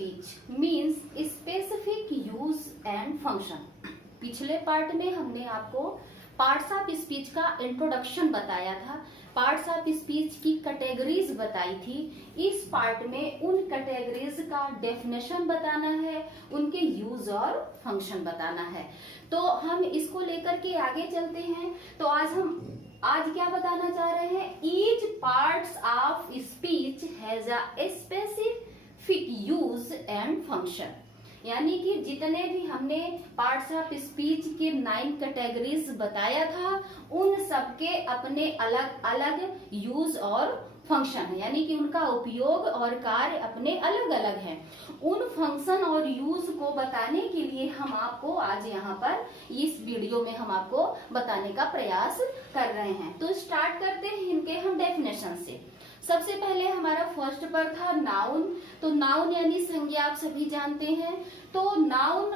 Speech means specific use and function. पिछले part में हमने आपको पार्ट्स ऑफ स्पीच का इंट्रोडक्शन बताया था, पार्ट्स ऑफ स्पीच की कैटेगरीज बताई थी। इस पार्ट में उन कैटेगरीज का डेफिनेशन बताना है, उनके यूज और फंक्शन बताना है। तो हम इसको लेकर के आगे चलते हैं। तो आज क्या बताना चाह रहे हैं? Each parts of speech has a specific use and function. यानी कि जितने भी हमने पार्ट्स ऑफ स्पीच के 9 कैटेगरीज बताया था, उन सबके अपने अलग अलग यूज और फंक्शन है, यानी कि उनका उपयोग और कार्य अपने अलग अलग हैं। उन फंक्शन और यूज को बताने के लिए हम आपको आज यहाँ पर इस वीडियो में हम आपको बताने का प्रयास कर रहे हैं। तो स्टार्ट करते हैं इनके हम डेफिनेशन से। सबसे पहले हमारा फर्स्ट पर था नाउन। तो नाउन यानी संज्ञा, आप सभी जानते हैं। तो नाउन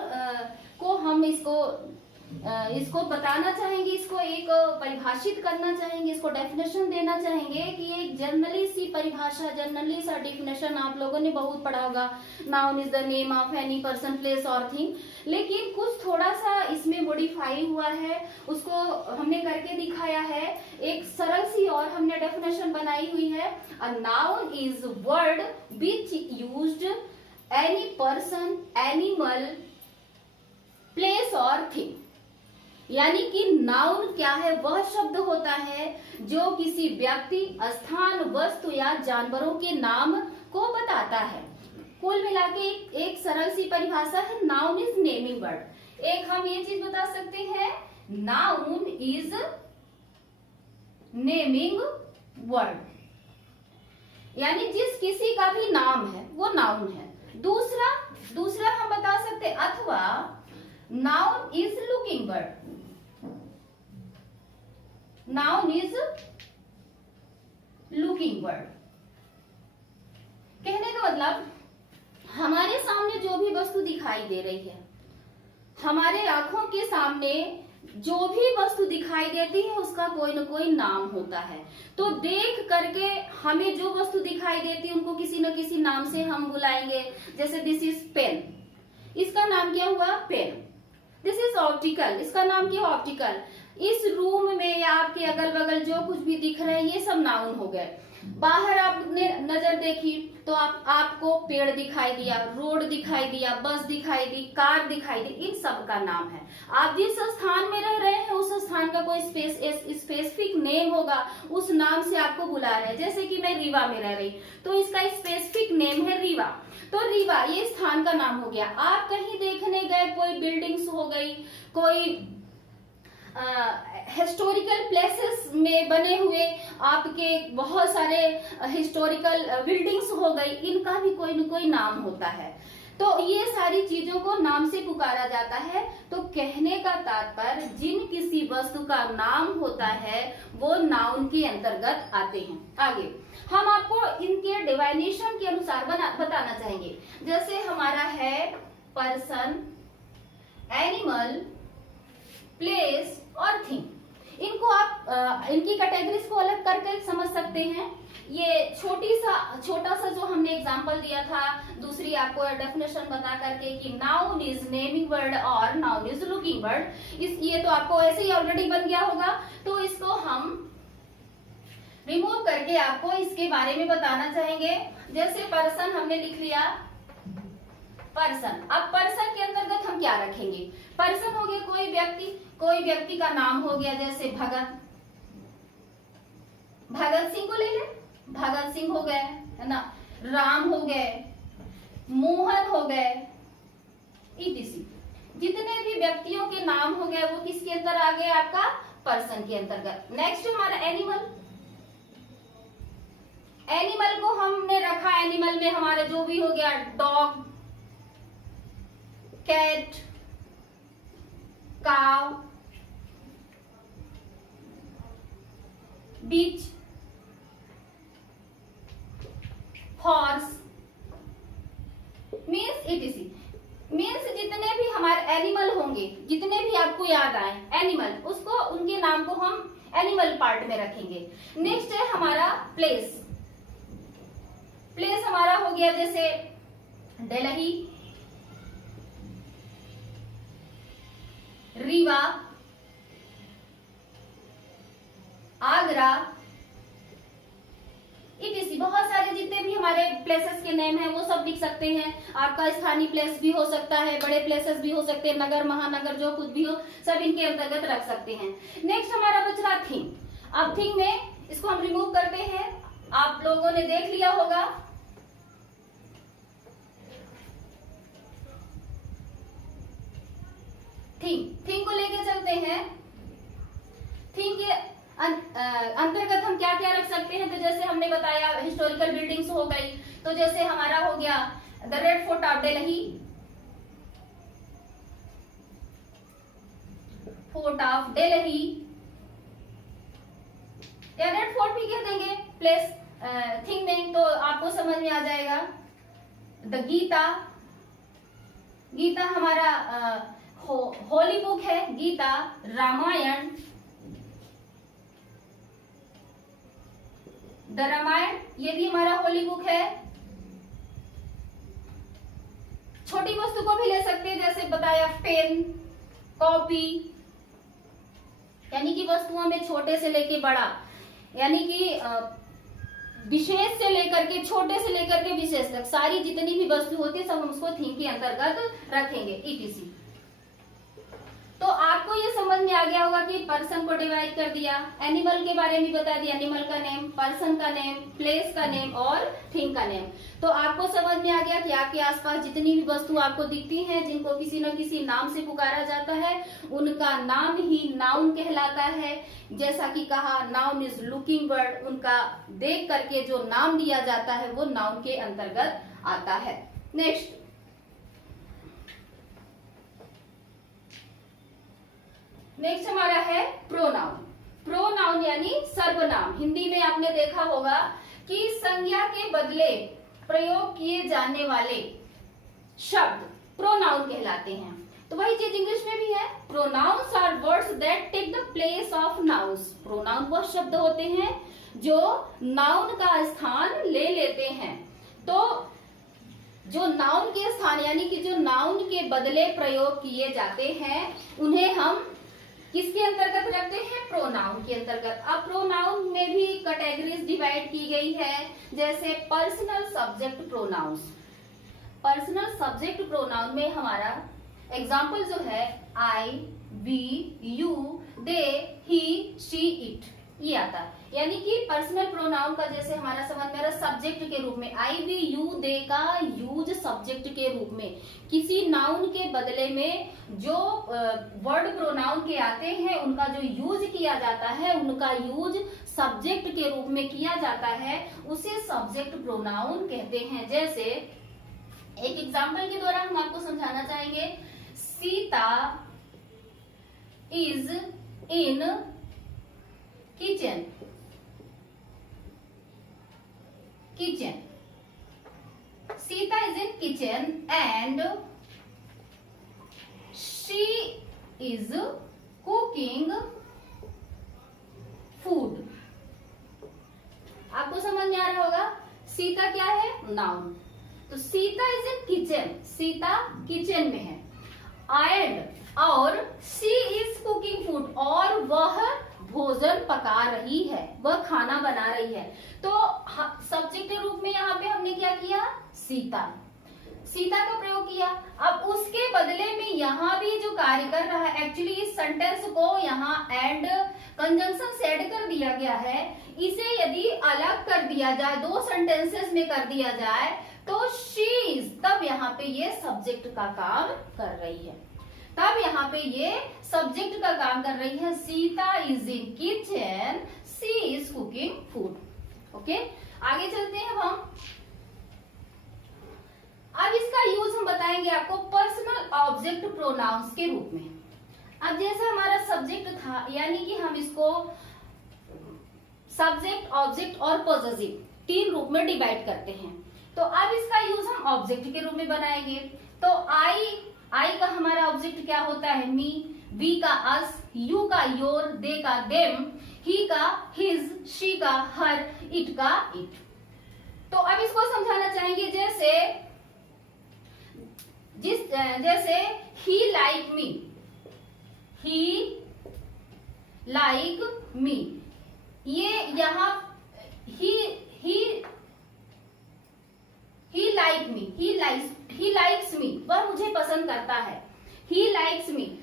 को हम इसको बताना चाहेंगे, इसको एक परिभाषित करना चाहेंगे, इसको डेफिनेशन देना चाहेंगे कि एक जनरली सी परिभाषा, जनरली सा डेफिनेशन आप लोगों ने बहुत पढ़ा होगा। Noun is the name of any person, place और थिंग। लेकिन कुछ थोड़ा सा इसमें मॉडिफाई हुआ है, उसको हमने करके दिखाया है। एक सरल सी और हमने डेफिनेशन बनाई हुई है। A noun is word which used any person, animal, place और थिंग। यानी कि नाउन क्या है? वह शब्द होता है जो किसी व्यक्ति, स्थान, वस्तु या जानवरों के नाम को बताता है। कुल मिला के एक सरल सी परिभाषा है, नाउन इज नेमिंग वर्ड। एक हम ये चीज बता सकते हैं, नाउन इज नेमिंग वर्ड, यानी जिस किसी का भी नाम है वो नाउन है। दूसरा हम बता सकते, अथवा noun is looking word. Noun is looking word. कहने का मतलब, हमारे सामने जो भी वस्तु दिखाई दे रही है, हमारे आंखों के सामने जो भी वस्तु दिखाई देती है उसका कोई न कोई नाम होता है। तो देख करके हमें जो वस्तु दिखाई देती है उनको किसी न किसी नाम से हम बुलाएंगे। जैसे दिस इज पेन, इसका नाम क्या हुआ? पेन। दिस इज ऑप्टिकल, इसका नाम क्या? ऑप्टिकल। इस रूम में या आपके अगल बगल जो कुछ भी दिख रहा है ये सब नाउन हो गए। बाहर आपने नजर देखी तो आपको पेड़ दिखाई दिया, रोड दिखाई दिया, बस दिखाई दी, कार दिखाई दी, इन सब का नाम है। आप जिस स्थान में रह रहे हैं उस स्थान का कोई स्पेसिफिक नेम होगा, उस नाम से आपको बुला रहे हैं। जैसे कि मैं रीवा में रह रही, तो इसका स्पेसिफिक नेम है रीवा। तो रीवा ये स्थान का नाम हो गया। आप कहीं देखने गए, कोई बिल्डिंग्स हो गई, कोई हिस्टोरिकल प्लेसेस में बने हुए आपके बहुत सारे हिस्टोरिकल बिल्डिंग्स हो गई, इनका भी कोई न कोई नाम होता है। तो ये सारी चीजों को नाम से पुकारा जाता है। तो कहने का तात्पर्य, जिन किसी वस्तु का नाम होता है वो नाउन के अंतर्गत आते हैं। आगे हम आपको इनके डिवाइनेशन के अनुसार बताना चाहेंगे। जैसे हमारा है पर्सन, एनिमल, प्लेस और थिंग। इनको आप इनकी कैटेगरीज को अलग करके समझ सकते हैं। ये छोटा सा जो हमने एग्जांपल दिया था, दूसरी आपको डेफिनेशन बता करके कि नाउन इज नेमिंग वर्ड और नाउन इज लुकिंग वर्ड। ये तो आपको ऐसे ही ऑलरेडी बन गया होगा। तो इसको हम रिमूव करके आपको इसके बारे में बताना चाहेंगे। जैसे पर्सन हमने लिख लिया, पर्सन। अब पर्सन के अंतर्गत हम क्या रखेंगे? पर्सन हो गया कोई व्यक्ति का नाम हो गया। जैसे भगत सिंह को ले ले, भगत सिंह हो गए, है ना, राम हो गए, मोहन हो गए, etc। जितने भी व्यक्तियों के नाम हो गए वो किसके अंदर आ गए? आपका पर्सन के अंतर्गत। नेक्स्ट हमारा एनिमल। एनिमल को हमने रखा, एनिमल में हमारे जो भी हो गया, डॉग, कैट, काव, बिच, हॉर्स, मीन्स etc। मीन्स जितने भी हमारे एनिमल होंगे, जितने भी आपको याद आए एनिमल, उसको उनके नाम को हम एनिमल पार्ट में रखेंगे। नेक्स्ट है हमारा प्लेस। प्लेस हमारा हो गया जैसे दिल्ली, रीवा, आगरा, इसी बहुत सारे जितने भी हमारे प्लेसेस के नेम हैं वो सब लिख सकते हैं। आपका स्थानीय प्लेस भी हो सकता है, बड़े प्लेसेस भी हो सकते हैं, नगर महानगर जो कुछ भी हो सब इनके अंतर्गत रख सकते हैं। नेक्स्ट हमारा बच रहा थिंग। अब थिंग में इसको हम रिमूव करते हैं। आप लोगों ने देख लिया होगा थिंग को लेके चलते हैं। थिंग के अंतर्गत हम क्या क्या रख सकते हैं, तो जैसे हमने बताया हिस्टोरिकल बिल्डिंग्स हो गई, तो जैसे हमारा हो गया the red fort of Delhi, fort of Delhi या रेड फोर्ट भी कह देंगे प्लेस थिंग में, तो आपको समझ में आ जाएगा। द गीता, गीता हमारा होली बुक है, गीता, रामायण, द रामायण ये भी हमारा होली बुक है। छोटी वस्तु को भी ले सकते हैं, जैसे बताया पेन, कॉपी, यानी कि वस्तुओं में छोटे से लेके बड़ा, यानी कि विशेष से लेकर के छोटे से लेकर के विशेष तक सारी जितनी भी वस्तु होती है सब हम उसको थीम के अंतर्गत रखेंगे etc। तो आपको ये समझ में आ गया होगा कि पर्सन को डिवाइड कर दिया, एनिमल के बारे में बता दिया, एनिमल का नेम, पर्सन का नेम, प्लेस का नेम और थिंग का नेम। तो आपको समझ में आ गया कि आपके आसपास जितनी भी वस्तु आपको दिखती हैं, जिनको किसी न किसी नाम से पुकारा जाता है, उनका नाम ही नाउन कहलाता है। जैसा कि कहा नाउन इज लुकिंग वर्ड, उनका देख करके जो नाम दिया जाता है वो नाउन के अंतर्गत आता है। नेक्स्ट हमारा है प्रोनाउन। प्रोनाउन यानी सर्वनाम। हिंदी में आपने देखा होगा कि संज्ञा के बदले प्रयोग किए जाने वाले शब्द प्रोनाउन कहलाते हैं। तो वही चीज इंग्लिश में भी है। Pronouns are words that take the place of nouns. Pronoun वो शब्द होते हैं जो नाउन का स्थान ले लेते हैं। तो जो नाउन के स्थान यानी कि जो नाउन के बदले प्रयोग किए जाते हैं उन्हें हम किसके अंतर्गत रखते हैं? प्रोनाउन के अंतर्गत। अब प्रोनाउन में भी कैटेगरीज डिवाइड की गई है, जैसे personal subject pronouns. Personal subject pronoun में हमारा एग्जाम्पल जो है I, we, you, they, he, she, it, ये आता है। यानी कि पर्सनल प्रोनाउन का जैसे हमारा समझ में सब्जेक्ट के रूप में आई, वी, यू, दे का यूज सब्जेक्ट के रूप में, किसी नाउन के बदले में जो वर्ड प्रोनाउन के आते हैं उनका जो यूज किया जाता है, उनका यूज सब्जेक्ट के रूप में किया जाता है, उसे सब्जेक्ट प्रोनाउन कहते हैं। जैसे एक एग्जाम्पल के द्वारा हम आपको समझाना चाहेंगे, Sita is in kitchen. Kitchen, Sita is in kitchen and she is cooking food. आपको समझ में आ रहा होगा, सीता क्या है? नाउन। तो Sita is in kitchen, Sita kitchen में है, एंड और शी इज कुकिंग फूड, और वह भोजन पका रही है, वह खाना बना रही है। तो सब्जेक्ट के रूप में यहाँ पे हमने क्या किया? सीता, सीता का प्रयोग किया। अब उसके बदले में यहाँ भी जो कार्य कर रहा है, एक्चुअली इस सेंटेंस को यहाँ एंड कंजंक्शन से ऐड कर दिया गया है। इसे यदि अलग कर दिया जाए, दो सेंटेंसेस में कर दिया जाए, तो शी इज, तब यहाँ पे ये सब्जेक्ट का काम कर रही है, तब यहाँ पे ये सब्जेक्ट का काम कर रही है। Sita is in kitchen, she is cooking food. Okay, आगे चलते हैं हम। अब इसका यूज हम बताएंगे आपको पर्सनल ऑब्जेक्ट प्रोनाउंस के रूप में। अब जैसे हमारा सब्जेक्ट था, यानी कि हम इसको सब्जेक्ट, ऑब्जेक्ट और पॉजेसिव तीन रूप में डिवाइड करते हैं। तो अब इसका यूज हम ऑब्जेक्ट के रूप में बनाएंगे। तो आई का हमारा ऑब्जेक्ट क्या होता है? मी, वी का अस, यू का योर, दे का देम, ही का हिज, शी का हर, इट का इट। तो अब इसको समझाना चाहेंगे, जैसे जैसे ही लाइक मी, ही लाइक मी, ये यहाँ ही like me, he likes me, वह मुझे पसंद करता है। ही लाइक्स मी,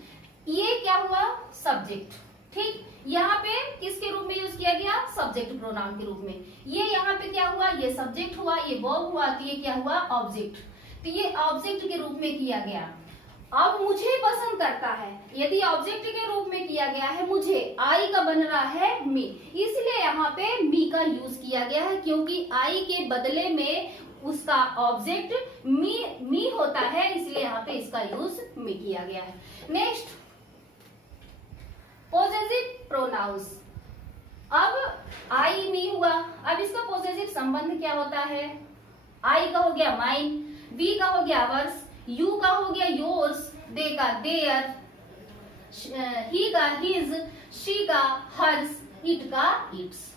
ये क्या हुआ? सब्जेक्ट। ठीक, यहाँ पे किसके रूप में यूज किया गया? सब्जेक्ट प्रोनाउन के रूप में। ये यहाँ पे क्या हुआ? ये सब्जेक्ट हुआ, ये वर्ब हुआ, तो ये क्या हुआ? ऑब्जेक्ट। तो ये ऑब्जेक्ट के रूप में किया गया। अब मुझे पसंद करता है, यदि ऑब्जेक्ट के रूप में किया गया है मुझे, आई का बन रहा है मी, इसलिए यहाँ पे मी का यूज किया गया है, क्योंकि आई के बदले में उसका ऑब्जेक्ट मी होता है, इसलिए यहाँ पे इसका यूज मी किया गया है। Next, possessive pronouns. अब आई मी हुआ, अब इसका पोजेसिव संबंध क्या होता है? आई का हो गया माइन, वी का हो गया अवर्स, यू का हो गया योर्स, दे का देयर, ही का हिज, शी का हर्स, इट का इट्स।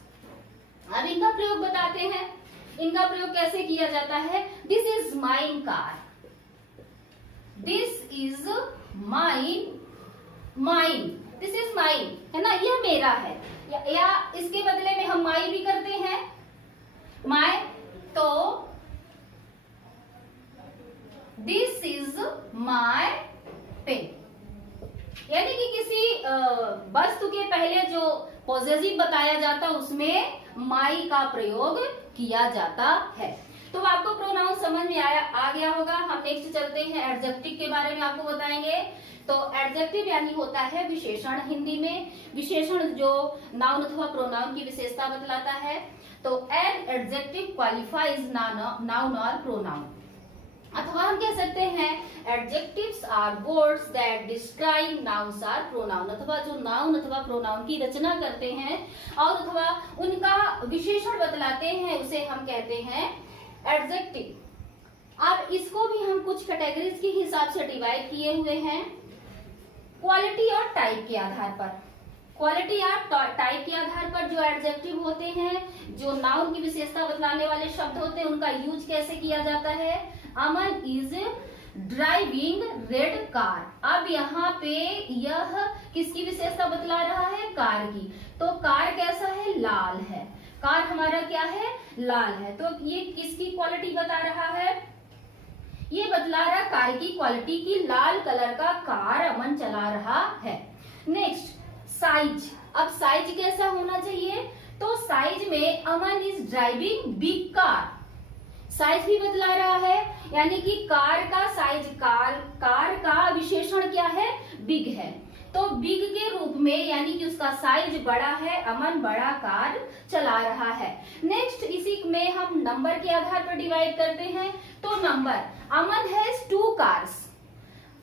अब इनका प्रयोग बताते हैं। इनका प्रयोग कैसे किया जाता है? This is mine car, this is mine, this is mine, है ना, यह मेरा है। या इसके बदले में हम माई भी करते हैं, माई, तो दिस इज माई पेन। यानी कि किसी वस्तु के पहले जो पॉजेसिव बताया जाता है उसमें माई का प्रयोग किया जाता है। तो आपको प्रोनाउन समझ में आ गया होगा। हम नेक्स्ट चलते हैं, एडजेक्टिव के बारे में आपको बताएंगे। तो एडजेक्टिव यानी होता है विशेषण। हिंदी में विशेषण जो नाउन अथवा प्रोनाउन की विशेषता बतलाता है। तो एन एडजेक्टिव क्वालिफाइज नाउन और प्रोनाउन, अथवा हम कह सकते हैं adjectives are words that describe nouns or pronoun, अथवा जो नाउन अथवा प्रोनाउन की रचना करते हैं और अथवा उनका विशेषण बतलाते हैं, उसे हम कहते हैं एडजेक्टिव। अब इसको भी हम कुछ कैटेगरीज के हिसाब से डिवाइड किए हुए हैं, क्वालिटी और टाइप के आधार पर। क्वालिटी या टाइप के आधार पर जो एडजेक्टिव होते हैं, जो नाउन की विशेषता बतलाने वाले शब्द होते हैं, उनका यूज कैसे किया जाता है? अमन इज ड्राइविंग रेड कार। अब यहाँ पे यह किसकी विशेषता बतला रहा है? कार की। तो कार कैसा है? लाल है। कार हमारा क्या है? लाल है। तो ये किसकी क्वालिटी बता रहा है? ये बतला रहा है कार की क्वालिटी की, लाल कलर का कार अमन चला रहा है। Next, size. अब साइज कैसा होना चाहिए? तो साइज में Aman is driving big car, size भी बतला रहा है, यानी कि कार का साइज, कार का विशेषण क्या है? बिग है। तो बिग के रूप में, यानी कि उसका साइज बड़ा है, अमन बड़ा कार चला रहा है। नेक्स्ट, इसी में हम नंबर के आधार पर डिवाइड करते हैं। तो number, Aman has 2 cars,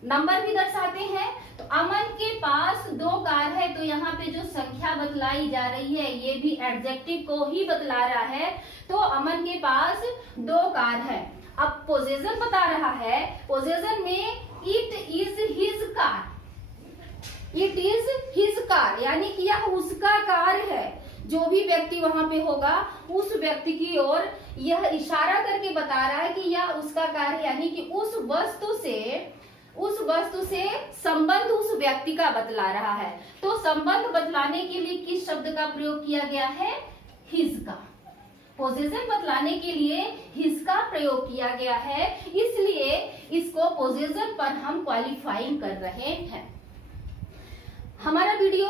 number भी दर्शाते हैं। तो अमन के पास 2 कार है, तो यहाँ पे जो संख्या बतलाई जा रही है ये भी एडजेक्टिव को ही बतला रहा है। तो अमन के पास 2 कार है। अब पोजेशन बता रहा है, पोजेशन में it is his car, it is his car, यानी कि यह उसका कार है। जो भी व्यक्ति वहां पे होगा उस व्यक्ति की ओर यह इशारा करके बता रहा है कि यह उसका कार है, यानी कि उस वस्तु से संबंध उस व्यक्ति का बतला रहा है। तो संबंध बतलाने के लिए किस शब्द का प्रयोग किया गया है? हिज का। पोजेशन बतलाने के लिए हिज का प्रयोग किया गया है, इसलिए इसको पोजेशन पर हम क्वालिफाइंग कर रहे हैं। हमारा वीडियो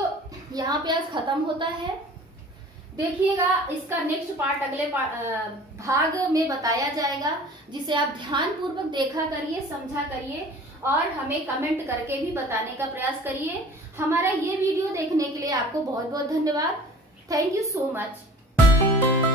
यहाँ पे आज खत्म होता है। देखिएगा, इसका नेक्स्ट पार्ट अगले भाग में बताया जाएगा, जिसे आप ध्यान पूर्वक देखा करिए, समझा करिए और हमें कमेंट करके भी बताने का प्रयास करिए। हमारा ये वीडियो देखने के लिए आपको बहुत बहुत धन्यवाद। Thank you so much.